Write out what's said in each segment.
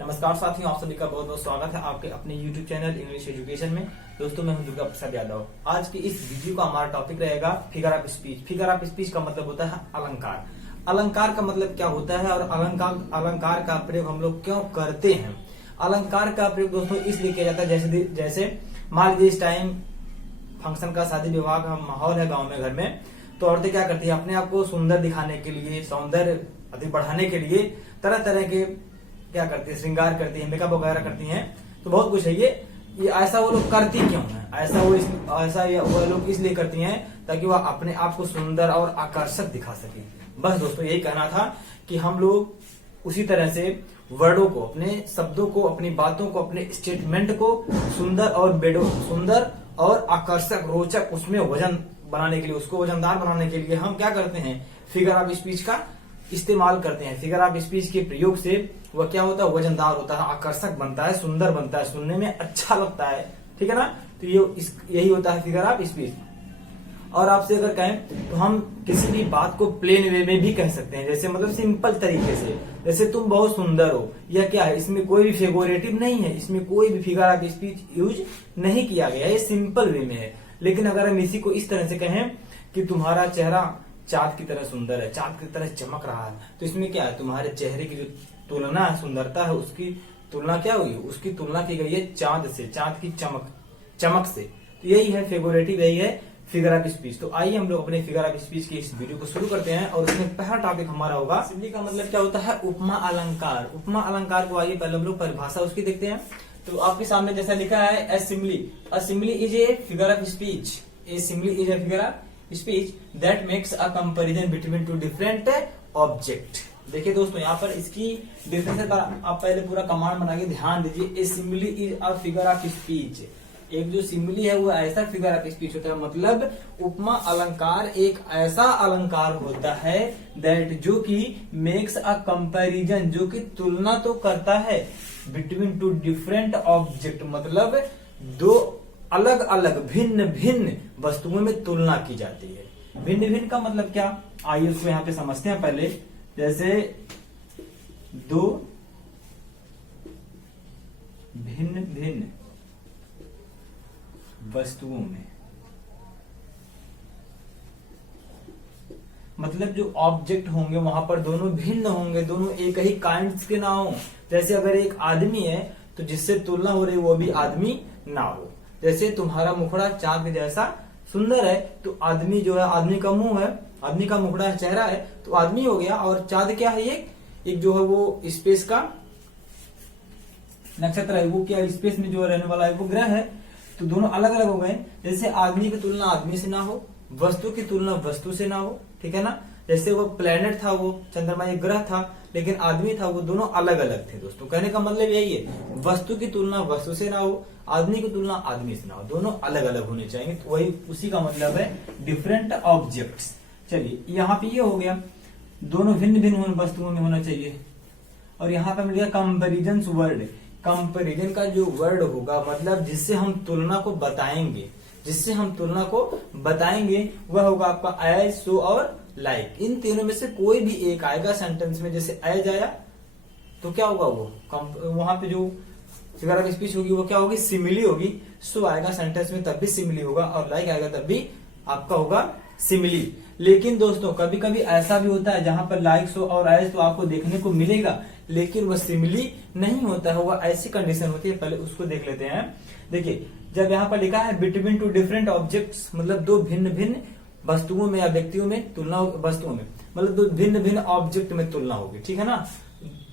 नमस्कार साथियों, आप सभी का बहुत बहुत स्वागत है आपके अपने YouTube चैनल इंग्लिश एजुकेशन में। दोस्तों, मैं हूं दुर्गा प्रसाद यादव। आज की इस वीडियो का हमारा टॉपिक रहेगा figure of speech. Figure of speech का मतलब होता है अलंकार। अलंकार का मतलब क्या होता है और अलंकार का प्रयोग हम लोग क्यों करते हैं। अलंकार का प्रयोग दोस्तों इसलिए किया जाता है जैसे मान लीजिए इस टाइम फंक्शन का, शादी विवाह का माहौल है गाँव में, घर में, तो औरतें क्या करती है, अपने आप को सुंदर दिखाने के लिए, सौंदर्य अधिक बढ़ाने के लिए तरह तरह के क्या करती है, श्रृंगार करती है, मेकअप वगैरह करती हैं। तो बहुत कुछ है ये ऐसा वो लोग करती क्यों है, ऐसा वो लोग इसलिए करती हैं ताकि वह अपने आप को सुंदर और आकर्षक दिखा सके। बस दोस्तों यही कहना था कि हम लोग उसी तरह से वर्डों को, अपने शब्दों को, अपनी बातों को, अपने स्टेटमेंट को सुंदर और आकर्षक, रोचक, उसमें वजन बनाने के लिए, उसको वजनदार बनाने के लिए हम क्या करते हैं, फिगर ऑफ स्पीच का इस्तेमाल करते हैं। फिगर ऑफ स्पीच के प्रयोग से वह क्या होता है, वजनदार होता है, आकर्षक बनता है, सुंदर बनता है, सुनने में अच्छा लगता है। ठीक है ना। तो यही होता है फिगर ऑफ स्पीच। और आपसे अगर कहें तो हम किसी भी बात को प्लेन वे में भी कह सकते हैं, जैसे मतलब सिंपल तरीके से, जैसे तुम बहुत सुंदर हो, या क्या है, इसमें कोई भी फिगरेटिव नहीं है, इसमें कोई भी फिगर ऑफ स्पीच यूज नहीं किया गया है, ये सिंपल वे में है। लेकिन अगर हम इसी को इस तरह से कहें कि तुम्हारा चेहरा चांद की तरह सुंदर है, चांद की तरह चमक रहा है, तो इसमें क्या है, तुम्हारे चेहरे की जो तुलना है, सुंदरता है, उसकी तुलना क्या हुई, उसकी तुलना की गई है चांद से, चांद की चमक से। तो यही है फिगरेटिव, यही है फिगर ऑफ स्पीच। तो आइए हम लोग अपने फिगर ऑफ स्पीच की इस वीडियो को शुरू करते हैं। और उसमें पहला टॉपिक हमारा होगा सिमिली का मतलब क्या होता है, उपमा अलंकार। उपमा अलंकार को आइए पहले हम लोग परिभाषा उसकी देखते हैं। तो आपके सामने जैसा लिखा है, a simile is a figure of speech. A simile is a figure of speech that makes a comparison between two different object. देखिए दोस्तों, यहाँ पर इसकी डिफरेंस पर आप पहले पूरा कमांड बना के ध्यान दीजिए। A simile is a figure of speech. एक जो सिमिली है वो ऐसा फिगर ऑफ स्पीच होता है, मतलब उपमा अलंकार एक ऐसा अलंकार होता है दैट जो कि मेक्स अ कंपैरिजन, जो कि तुलना तो करता है, बिटवीन टू डिफरेंट ऑब्जेक्ट, मतलब दो अलग अलग भिन्न भिन्न वस्तुओं में तुलना की जाती है। भिन्न भिन्न का मतलब क्या, आइए उसको यहाँ पे समझते हैं पहले। जैसे दो भिन्न भिन्न वस्तुओं में, मतलब जो ऑब्जेक्ट होंगे वहां पर दोनों भिन्न होंगे, दोनों एक ही काइंड के ना हो। जैसे अगर एक आदमी है तो जिससे तुलना हो रही वो भी आदमी ना हो। जैसे तुम्हारा मुखड़ा चांद जैसा सुंदर है, तो आदमी जो है, आदमी का मुंह है, आदमी का मुखड़ा है, चेहरा है, तो आदमी हो गया। और चांद क्या है, एक जो है वो स्पेस का नक्षत्र है, वो क्या स्पेस में जो रहने वाला है वो ग्रह है। तो दोनों अलग अलग हो गए। जैसे आदमी की तुलना आदमी से ना हो, वस्तु की तुलना वस्तु से ना हो। ठीक है ना। जैसे वो प्लेनेट था, वो चंद्रमा एक ग्रह था, लेकिन आदमी था, वो दोनों अलग अलग थे। दोस्तों कहने का मतलब यही है, वस्तु की तुलना वस्तु से ना हो, आदमी की तुलना आदमी से ना हो, दोनों अलग अलग होने चाहिए। तो वही उसी का मतलब है डिफरेंट ऑब्जेक्ट्स। चलिए यहाँ पे ये हो गया, दोनों भिन्न भिन्न वस्तुओं में होना चाहिए। और यहाँ पे मिल गया कंपेरिजन वर्ड। कंपेरिजन का जो वर्ड होगा, मतलब जिससे हम तुलना को बताएंगे, वह होगा आपका एज, सो और लाइक। इन तीनों में से कोई भी एक आएगा सेंटेंस में। जैसे एज आया तो क्या होगा, वो वहां पे जो फिगर ऑफ स्पीच होगी वो क्या होगी, सिमिली होगी। सो आएगा सेंटेंस में तब भी सिमिली होगा, और लाइक आएगा तब भी आपका होगा सिमिली। लेकिन दोस्तों कभी कभी ऐसा भी होता है जहां पर लाइक, सो और एज तो आपको देखने को मिलेगा, लेकिन वह सिमिली नहीं होता है, वह ऐसी कंडीशन होती है। पहले उसको देख लेते हैं। देखिए, जब यहाँ पर लिखा है बिटवीन टू डिफरेंट ऑब्जेक्ट्स, मतलब दो भिन्न भिन्न वस्तुओं में या व्यक्तियों में तुलना, वस्तुओं में मतलब दो भिन्न भिन्न ऑब्जेक्ट में तुलना होगी। ठीक है ना।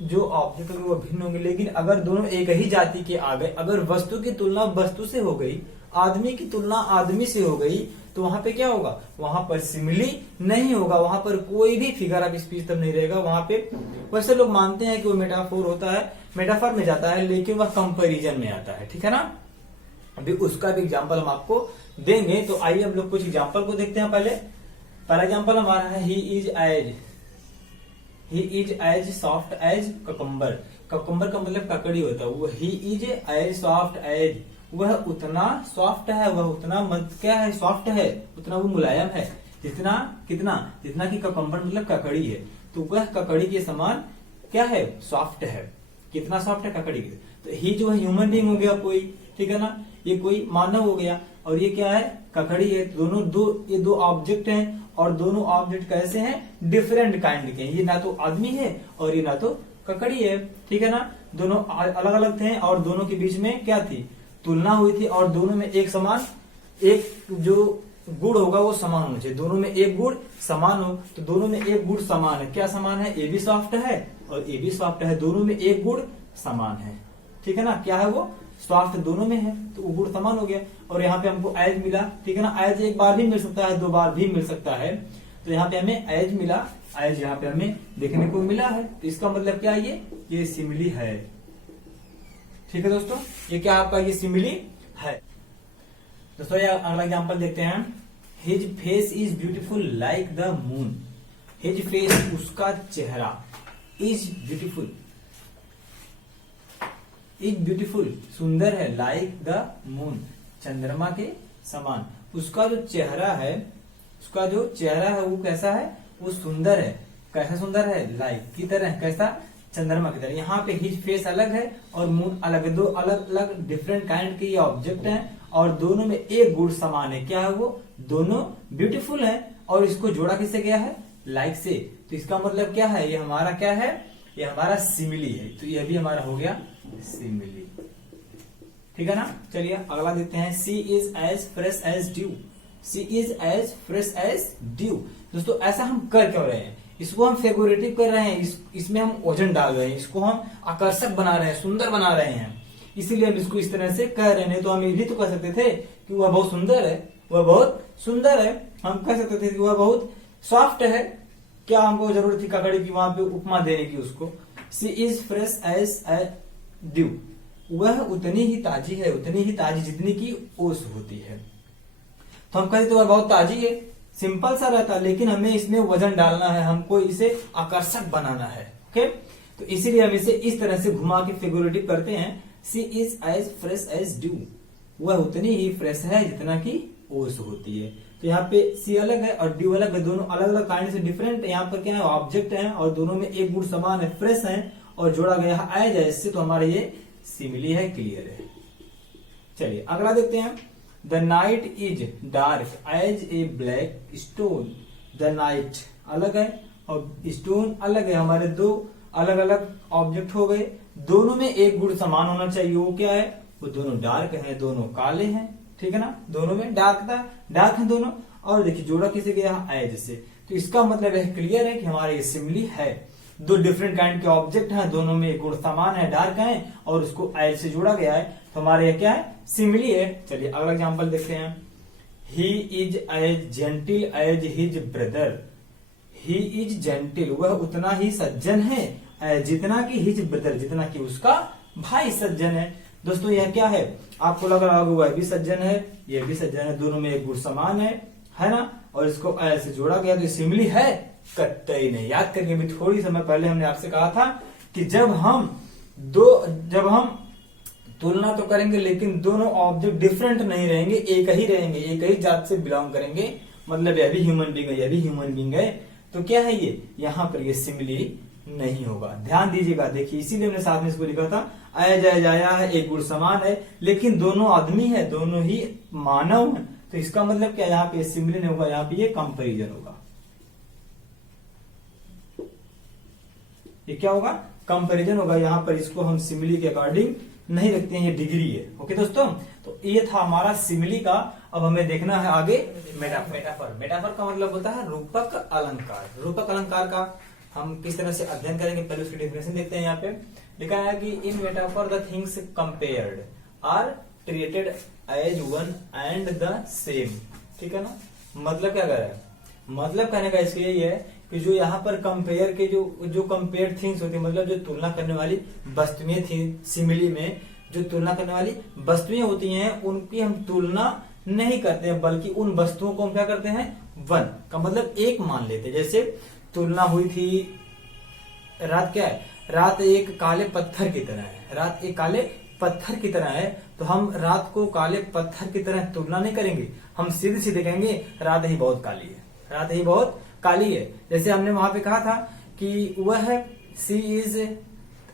जो ऑब्जेक्ट होंगे वो भिन्न होंगे, लेकिन अगर दोनों एक ही जाति के आ गए, अगर वस्तु की तुलना वस्तु से हो गई, आदमी की तुलना आदमी से हो गई, तो वहां पे क्या होगा, वहां पर सिमिली नहीं होगा, वहां पर कोई भी फिगर ऑफ स्पीच तब नहीं रहेगा। वहां पे वैसे लोग मानते हैं कि वो मेटाफोर होता है, मेटाफर में जाता है, लेकिन वह कंपैरिजन में आता है। ठीक है ना। अभी उसका भी एग्जांपल हम आपको देंगे। तो आइए हम लोग कुछ एग्जांपल को देखते हैं। पहला एग्जांपल हमारा है, he is as soft as cucumber. Cucumber का मतलब ककड़ी होता है। वो he is as soft as, वह उतना सॉफ्ट है, वह उतना क्या है, सॉफ्ट है, उतना वो मुलायम है, जितना कि ककम्बर मतलब ककड़ी है। तो वह ककड़ी के समान क्या है, सॉफ्ट है। कितना सॉफ्ट है, ककड़ी की तरह। तो ही जो है ह्यूमन बीइंग हो गया कोई, ठीक है ना, ये कोई मानव हो गया, और ये क्या है, ककड़ी है। ये दो ऑब्जेक्ट हैं, और दोनों ऑब्जेक्ट कैसे हैं, डिफरेंट काइंड के हैं। ये ना तो आदमी है और ये ना तो ककड़ी है, ठीक है ना। दोनों अलग अलग थे और दोनों के बीच में क्या थी, तुलना हुई थी, और दोनों में एक समान, एक जो गुण होगा वो समान होना चाहिए। दोनों में एक गुण समान हो, तो दोनों में एक गुण समान है। क्या समान है, ए भी सॉफ्ट है और ए भी सॉफ्ट है, दोनों में एक गुण समान है, ठीक है ना। क्या है वो, सॉफ्ट दोनों में है, तो वो गुण समान हो गया। और यहाँ पे हमको एज मिला, ठीक है ना। एज एक बार भी मिल सकता है, दो बार भी मिल सकता है, तो यहाँ पे हमें एज मिला, एज यहाँ पे हमें देखने को मिला है। तो इसका मतलब क्या है, ये सिमिली है, ठीक है दोस्तों। ये क्या आपका, ये सिमिली है। दोस्तों ये अगला एग्जाम्पल देखते हैं। His face is beautiful like the moon. His face, उसका चेहरा, इज ब्यूटीफुल, इज ब्यूटीफुल, सुंदर है, लाइक द मून, चंद्रमा के समान। उसका जो चेहरा है, उसका जो चेहरा है वो कैसा है, वो सुंदर है। कैसा सुंदर है, लाइक की तरह, कैसा, चंद्रमा की तरह। यहाँ पे हिज फेस अलग है और मून अलग है, दो अलग अलग डिफरेंट काइंड के ये ऑब्जेक्ट हैं, और दोनों में एक गुण समान है। क्या है वो, दोनों ब्यूटीफुल है, और इसको जोड़ा किससे गया है, लाइक से। तो इसका मतलब क्या है, ये हमारा क्या है, ये हमारा सिमिली है। तो ये भी हमारा हो गया सिमिली, ठीक है ना। चलिए अगला देखते हैं। She is as fresh as dew. She is as fresh as dew. दोस्तों ऐसा हम कर क्यों रहे हैं, इसको हम फेगोरेटिव कर रहे हैं, इसमें हम वजन डाल रहे हैं, इसको हम आकर्षक बना रहे हैं, सुंदर बना रहे हैं, इसीलिए हम इसको इस तरह से कह रहे हैं। तो हम ये भी तो कह सकते थे कि वह बहुत सुंदर है, वह बहुत सुंदर है। हम कह सकते थे कि वह बहुत सॉफ्ट है। क्या हमको जरूरत थी ककड़ी की वहां पे उपमा देने की उसको। सी इज फ्रेश एज ड्यू। वह उतनी ही ताजी है, उतनी ही ताजी जितनी की ओस होती है। तो हम कहते तो वह बहुत ताजी है, सिंपल सा रहता है, लेकिन हमें इसमें वजन डालना है, हमको इसे आकर्षक बनाना है। ओके, तो इसीलिए हम इसे इस तरह से घुमा के फिगरेटिव करते हैं। She is as fresh as dew. वह उतनी ही फ्रेश है जितना की ओस होती है। तो यहाँ पे सी अलग है और ड्यू अलग है, दोनों अलग अलग काइंड से डिफरेंट। यहाँ पर क्या है, ऑब्जेक्ट है और दोनों में एक गुण समान है, फ्रेश है, और जोड़ा गया है एज से, तो हमारा ये सिमिली है, क्लियर है। चलिए अगला देखते हैं। The night is dark as a black stone. The night अलग है और स्टोन अलग है, हमारे दो अलग अलग ऑब्जेक्ट हो गए। दोनों में एक गुण समान होना चाहिए। वो क्या है, वो दोनों डार्क है, दोनों काले हैं, ठीक है ना। दोनों में डार्क है दोनों, और देखिए जोड़ा किसे गया, एज से। तो इसका मतलब है, क्लियर है कि हमारा ये सिमिली है। दो डिफरेंट काइंड के ऑब्जेक्ट हैं, दोनों में एक गुण समान है, डार्क है, और उसको एज से जोड़ा गया है, तो हमारे क्या है, सिमिली है। चलिए अगला एग्जांपल देखते हैं। He is as gentle as his brother. He is gentle, वह उतना ही सज्जन है जितना कि हिज ब्रदर, जितना कि उसका भाई सज्जन है। दोस्तों यह क्या है, आपको लग रहा होगा वह भी सज्जन है, यह भी सज्जन है, दोनों में एक गुण समान है ना, और इसको ऐसे जोड़ा गया, तो सिमिली है, कतई नहीं। याद करिए, अभी थोड़ी समय पहले हमने आपसे कहा था कि जब हम तुलना तो करेंगे लेकिन दोनों ऑब्जेक्ट डिफरेंट नहीं रहेंगे, एक ही रहेंगे, एक ही जात से बिलोंग करेंगे, मतलब यह भी ह्यूमन बीइंग है, यह भी ह्यूमन बीइंग है, तो क्या है ये, यहाँ पर ये सिमिली नहीं होगा। ध्यान दीजिएगा, देखिए इसीलिए हमने साथ में इसको लिखा था, एज आया है, एक गुण समान है, लेकिन दोनों आदमी है, दोनों ही मानव है। तो इसका मतलब क्या, यहाँ पे सिमिली नहीं होगा, यहाँ पे ये कंपेरिजन होगा। ये क्या होगा, कंपैरिजन होगा। यहाँ पर इसको हम सिमिली के अकॉर्डिंग नहीं रखते हैं, ये डिग्री है। ओके दोस्तों, तो ये था हमारा सिमिली का। अब हमें देखना है आगे मेटाफर। मेटाफर का मतलब होता है रूपक अलंकार। रूपक अलंकार का हम किस तरह से अध्ययन करेंगे, पहले उसकी डेफिनेशन देखते हैं। यहाँ पे लिखा है कि in metaphor the things compared are treated as one and the same. ठीक है ना, मतलब क्या कर रहा है, मतलब कहने का इसके यही है कि जो यहाँ पर कंपेयर के जो कंपेयर थिंग्स होती है, मतलब जो तुलना करने वाली वस्तुएं थी, सिमिली में जो तुलना करने वाली वस्तुएं होती हैं, उनकी हम तुलना नहीं करते हैं, बल्कि उन वस्तुओं को हम क्या करते हैं, वन का मतलब एक मान लेते हैं। जैसे तुलना हुई थी, रात क्या है, रात एक काले पत्थर की तरह है, रात एक काले पत्थर की तरह है, तो हम रात को काले पत्थर की तरह तुलना नहीं करेंगे, हम सीधे सीधे कहेंगे रात ही बहुत काली है, रात ही बहुत काली है। जैसे हमने वहां पे कहा था कि वह she is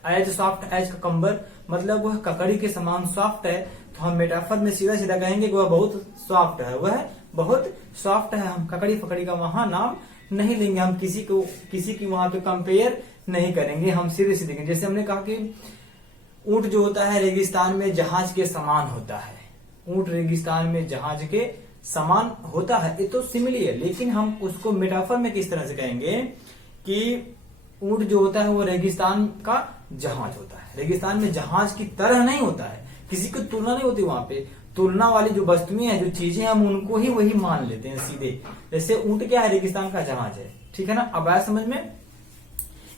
as soft as cucumber, मतलब वह ककड़ी के समान सॉफ्ट है। तो हम मेटाफर में सीधा सीधा कहेंगे कि वह बहुत सॉफ्ट है, वह बहुत सॉफ्ट है। हम ककड़ी फकड़ी का वहां नाम नहीं लेंगे, हम किसी की वहां पे कंपेयर नहीं करेंगे, हम सीधे सीधे। जैसे हमने कहा कि ऊंट जो होता है रेगिस्तान में जहाज के समान होता है, ऊंट रेगिस्तान में जहाज के समान होता है, ये तो सिमिली है। लेकिन हम उसको मेटाफर में किस तरह से कहेंगे कि ऊंट जो होता है वो रेगिस्तान का जहाज होता है, रेगिस्तान में जहाज की तरह नहीं होता है, किसी की तुलना नहीं होती। वहां पे तुलना वाली जो वस्तुएं हैं, जो चीजें, हम उनको ही वही मान लेते हैं सीधे। जैसे ऊंट क्या है, रेगिस्तान का जहाज है, ठीक है ना। अब आया समझ में,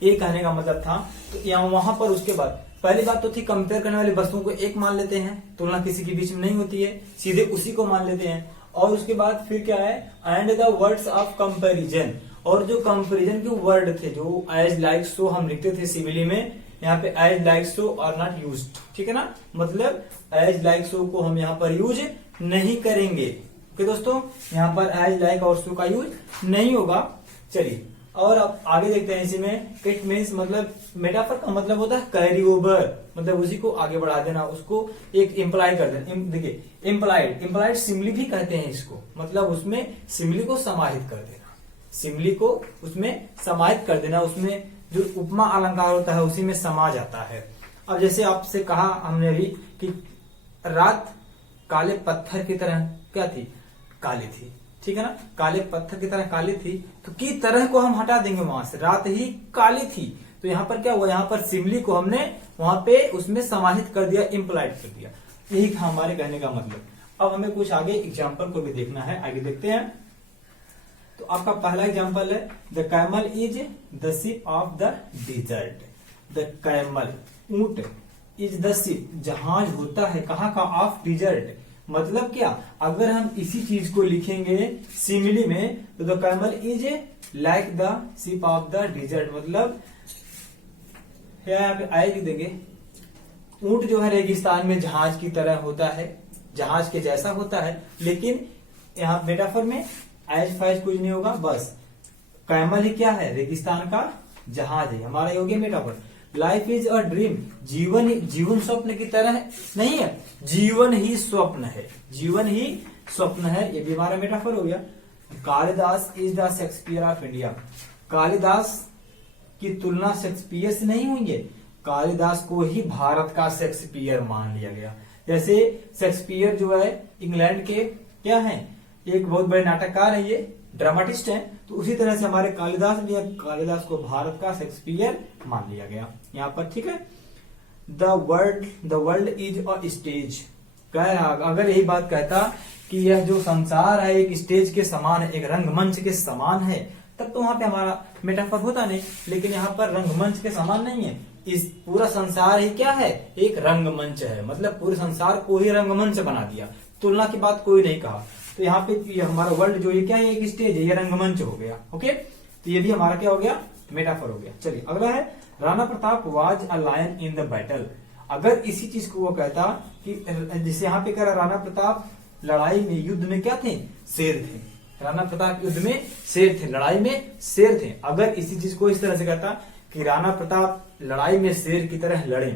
ये कहने का मतलब था। तो यहाँ वहां पर उसके बाद पहली बात तो थी कंपेयर करने वाली वस्तुओं को एक मान लेते हैं, तुलना किसी के बीच में नहीं होती है, सीधे उसी को मान लेते हैं। और उसके बाद फिर क्या है, and the words of comparison, और जो कंपेरिजन के वर्ड थे, जो एज लाइक सो हम लिखते थे सिमिली में, यहाँ पे as like so are not used, ठीक है ना। मतलब एज लाइक सो को हम यहाँ पर यूज नहीं करेंगे। ओके दोस्तों, यहाँ पर एज लाइक और सो का यूज नहीं होगा। चलिए और अब आगे देखते हैं इसी में। इट मीन्स, मतलब मेटाफर का मतलब होता है कैरी ओवर, मतलब उसी को आगे बढ़ा देना, उसको एक इम्प्लाई कर देना। देखिए इम्प्लाइड सिमिली भी कहते हैं इसको, मतलब उसमें सिमिली को समाहित कर देना, सिमिली को उसमें समाहित कर देना, उसमें जो उपमा अलंकार होता है उसी में समा जाता है। अब जैसे आपसे कहा हमने अभी कि रात काले पत्थर की तरह क्या थी, काली थी, ठीक है ना, काले पत्थर की तरह काली थी। तो की तरह को हम हटा देंगे वहां से, रात ही काली थी। तो यहाँ पर क्या हुआ, यहाँ पर सिमिली को हमने वहां पे उसमें समाहित कर दिया, इम्प्लाइड कर दिया। यही था हमारे कहने का मतलब। अब हमें कुछ आगे एग्जाम्पल को भी देखना है, आगे देखते हैं। तो आपका पहला एग्जाम्पल है, the camel is the ship of the dessert. The camel, ऊंट, इज द शिप, जहाज होता है कहाँ का, ऑफ डिजर्ट। मतलब क्या, अगर हम इसी चीज को लिखेंगे सिमिली में, तो the camel is like the ship of the dessert, मतलब यहाँ पे आए लिख देंगे, ऊंट जो है रेगिस्तान में जहाज की तरह होता है, जहाज के जैसा होता है। लेकिन यहाँ मेटाफर में एज फाइज कुछ नहीं होगा, बस कैमल ही क्या है, रेगिस्तान का जहाज है, हमारा ये हो गया metaphor. Life is a dream, जीवन स्वप्न की तरह नहीं है, जीवन ही स्वप्न है, जीवन ही स्वप्न है, ये भी हमारा मेटाफर हो गया। Kalidas is the Shakespeare of India, Kalidas की तुलना शेक्सपियर से नहीं हुई है, कालिदास को ही भारत का शेक्सपियर मान लिया गया। जैसे शेक्सपियर जो है इंग्लैंड के क्या है, एक बहुत बड़े नाटककार है, ये ड्रामाटिस्ट हैं। तो उसी तरह से हमारे कालिदास भी, कालिदास को भारत का शेक्सपियर मान लिया गया यहाँ पर, ठीक है। The world is a stage, कह रहा अगर यही बात कहता कि यह जो संसार है एक स्टेज के समान है, एक रंगमंच के समान है, तब तो वहां पे हमारा मेटाफर होता नहीं। लेकिन यहाँ पर रंगमंच के समान नहीं है, इस पूरा संसार ही क्या है, एक रंगमंच है, मतलब पूरे संसार को ही रंगमंच बना दिया, तुलना की बात कोई नहीं कहा। तो यहाँ पे ये हमारा वर्ल्ड जो ये क्या है, एक स्टेज है, ये रंगमंच हो गया। ओके, तो ये भी हमारा क्या हो गया, मेटाफर हो गया। चलिए अगला है, Rana Pratap was a lion in the battle. अगर इसी चीज को वो कहता कि जिसे यहाँ पे कह रहा, राणा प्रताप लड़ाई में, युद्ध में क्या थे, शेर थे, राणा प्रताप युद्ध में शेर थे, लड़ाई में शेर थे। अगर इसी चीज को इस तरह से कहता कि राणा प्रताप लड़ाई में शेर की तरह लड़े,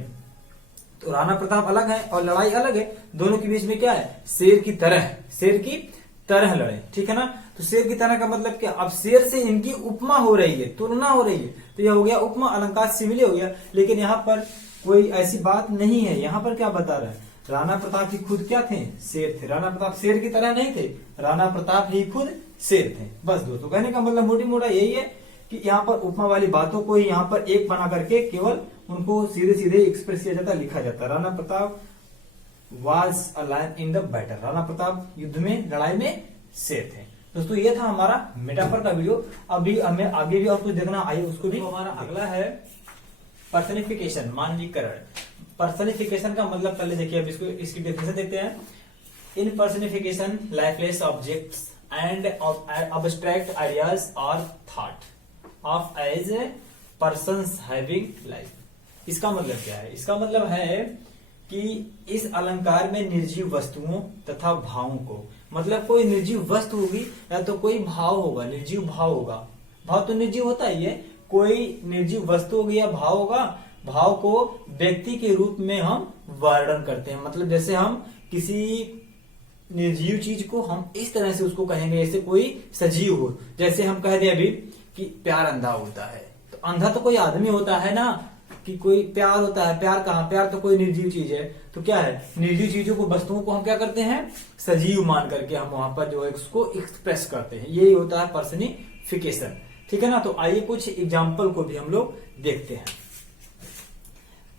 तो राणा प्रताप अलग है और लड़ाई अलग है, दोनों के बीच में क्या है, शेर की तरह लड़े, ठीक है ना। तो शेर की तरह का मतलब क्या, अब शेर से इनकी उपमा हो रही है, तुलना हो रही है, तो यह हो गया उपमा अलंकार, सिमिली हो गया। लेकिन यहाँ पर कोई ऐसी बात नहीं है, यहाँ पर क्या बता रहा है, राणा प्रताप ही खुद क्या थे, शेर थे, राणा प्रताप शेर की तरह नहीं थे, राणा प्रताप ही खुद शेर थे। बस दोस्तों, कहने का मतलब मोटी मोटा यही है कि यहाँ पर उपमा वाली बातों को ही यहाँ पर एक बना करके केवल उनको सीधे सीधे एक्सप्रेस किया जाता, लिखा जाता। Rana Pratap was a lion in the battle, Rana Pratap युद्ध में, लड़ाई में शेर थे। दोस्तों ये था हमारा मेटाफर का वीडियो। अभी हमें आगे भी और कुछ देखना, आइए उसको भी। तो हमारा अगला है पर्सनिफिकेशन, मानवीकरण। पर्सनिफिकेशन का मतलब पहले देखिए, अब इसको इसकी डेफिनेशन देखते हैं। In personification lifeless objects and abstract ideas are thought of as persons having life. इसका मतलब क्या है, इसका मतलब है कि इस अलंकार में निर्जीव वस्तुओं तथा भावों को, मतलब कोई निर्जीव वस्तु होगी या तो कोई भाव होगा, निर्जीव भाव होगा, भाव तो निर्जीव होता ही है, कोई निर्जीव वस्तु होगी या भाव होगा भाव को व्यक्ति के रूप में हम वर्णन करते हैं। मतलब जैसे हम किसी निर्जीव चीज को हम इस तरह से उसको कहेंगे जैसे कोई सजीव हो। जैसे हम कह दें अभी कि प्यार अंधा होता है, तो अंधा तो कोई आदमी होता है ना, कि कोई प्यार होता है। प्यार कहाँ, प्यार तो कोई निर्जीव चीज है। तो क्या है, निर्जीव चीजों को, वस्तुओं को हम क्या करते हैं, सजीव मान करके हम वहां पर जो है उसको एक्सप्रेस करते हैं। यही होता है पर्सनिफिकेशन। ठीक है ना। तो आइए कुछ एग्जाम्पल को भी हम लोग देखते हैं।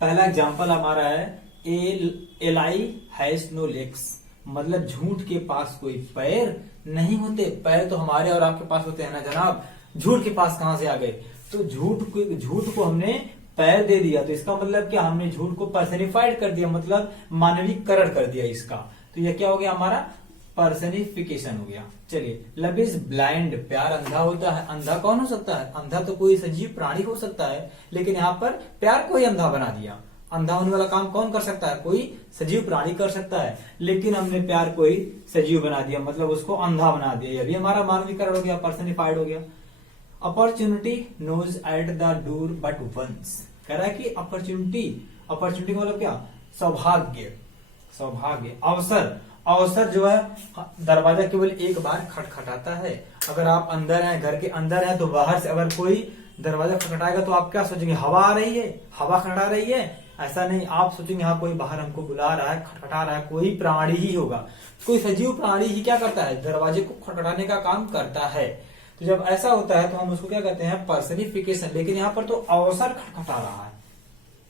पहला एग्जाम्पल हमारा है एलाई हैज नो लेग्स, मतलब झूठ के पास कोई पैर नहीं होते। पैर तो हमारे और आपके पास होते हैं ना जनाब, झूठ के पास कहां से आ गए। तो झूठ को हमने पैर दे दिया, तो इसका मतलब क्या, हमने झूठ को पर्सनिफाइड कर दिया, मतलब मानवीकरण कर दिया इसका। तो यह क्या हो गया, हमारा पर्सनिफिकेशन हो गया। चलिए, लव इज ब्लाइंड, प्यार अंधा होता है। अंधा कौन हो सकता है, अंधा तो कोई सजीव प्राणी हो सकता है, लेकिन यहाँ पर प्यार को ही अंधा बना दिया। अंधा होने वाला काम कौन कर सकता है, कोई सजीव प्राणी कर सकता है, लेकिन हमने प्यार को ही सजीव बना दिया, मतलब उसको अंधा बना दिया। यह भी हमारा मानवीकरण हो गया, पर्सनिफाइड हो गया। Opportunity knows at the door but once, कह रहा है कि अपॉर्चुनिटी का मतलब क्या, सौभाग्य, अवसर। अवसर जो है दरवाजा केवल एक बार खटखटाता है। अगर आप अंदर हैं, घर के अंदर हैं, तो बाहर से अगर कोई दरवाजा खटखटाएगा तो आप क्या सोचेंगे, हवा आ रही है, हवा खटखटा रही है। ऐसा नहीं, आप सोचेंगे हाँ कोई बाहर हमको बुला रहा है, खटखटा रहा है, कोई प्राणी ही होगा। कोई सजीव प्राणी ही क्या करता है, दरवाजे को खटखटाने का काम करता है। तो जब ऐसा होता है तो हम उसको क्या कहते हैं, पर्सनिफिकेशन। लेकिन यहाँ पर तो अवसर खटखटा रहा है,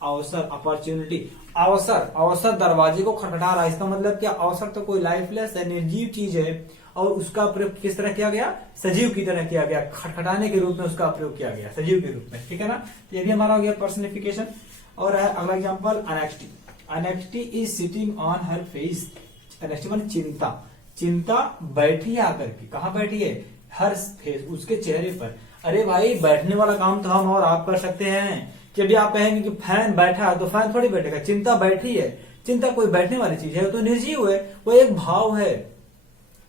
अवसर, अपॉर्चुनिटी, अवसर दरवाजे को खटखटा रहा है। इसका मतलब क्या, अवसर तो कोई लाइफलेस है, निर्जीव चीज है, और उसका प्रयोग किस तरह किया गया, सजीव की तरह किया गया, खटखटाने के रूप में उसका प्रयोग किया गया, सजीव के रूप में। ठीक है ना। तो ये भी हमारा हो गया पर्सनिफिकेशन। और है अगला example, anxiety is sitting on her face. Anxiety मान चिंता, चिंता बैठी है आकर के, कहाँ बैठी है, हर फेस, उसके चेहरे पर। अरे भाई, बैठने वाला काम तो हम और आप कर सकते हैं। कि अभी आप कहेंगे कि फैन बैठा है, तो फैन थोड़ी बैठेगा, चिंता बैठी है। चिंता कोई बैठने वाली चीज है, तो निर्जीव है, वो एक भाव है।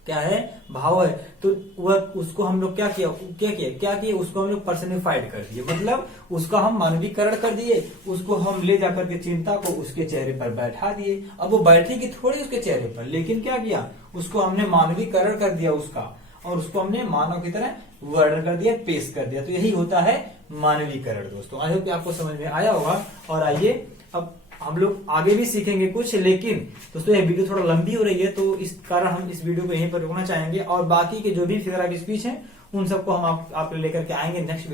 क्या है, भाव है। तो वह उसको हम लोग क्या किए, उसको हम लोग पर्सनिफाइड कर दिए, मतलब उसका हम मानवीकरण कर दिए। उसको हम ले जाकर के चिंता को उसके चेहरे पर बैठा दिए। अब वो बैठेगी थोड़ी उसके चेहरे पर, लेकिन क्या किया, उसको हमने मानवीकरण कर दिया उसका, और उसको हमने मानव की तरह वर्णन कर दिया, पेश कर दिया। तो यही होता है मानवीकरण। दोस्तों आई होप आपको समझ में आया होगा। और आइए अब हम लोग आगे भी सीखेंगे कुछ, लेकिन दोस्तों यह वीडियो थोड़ा लंबी हो रही है, तो इस कारण हम इस वीडियो को यहीं पर रोकना चाहेंगे। और बाकी के जो भी फिगर ऑफ स्पीच है उन सबको हम आप लेकर के आएंगे नेक्स्ट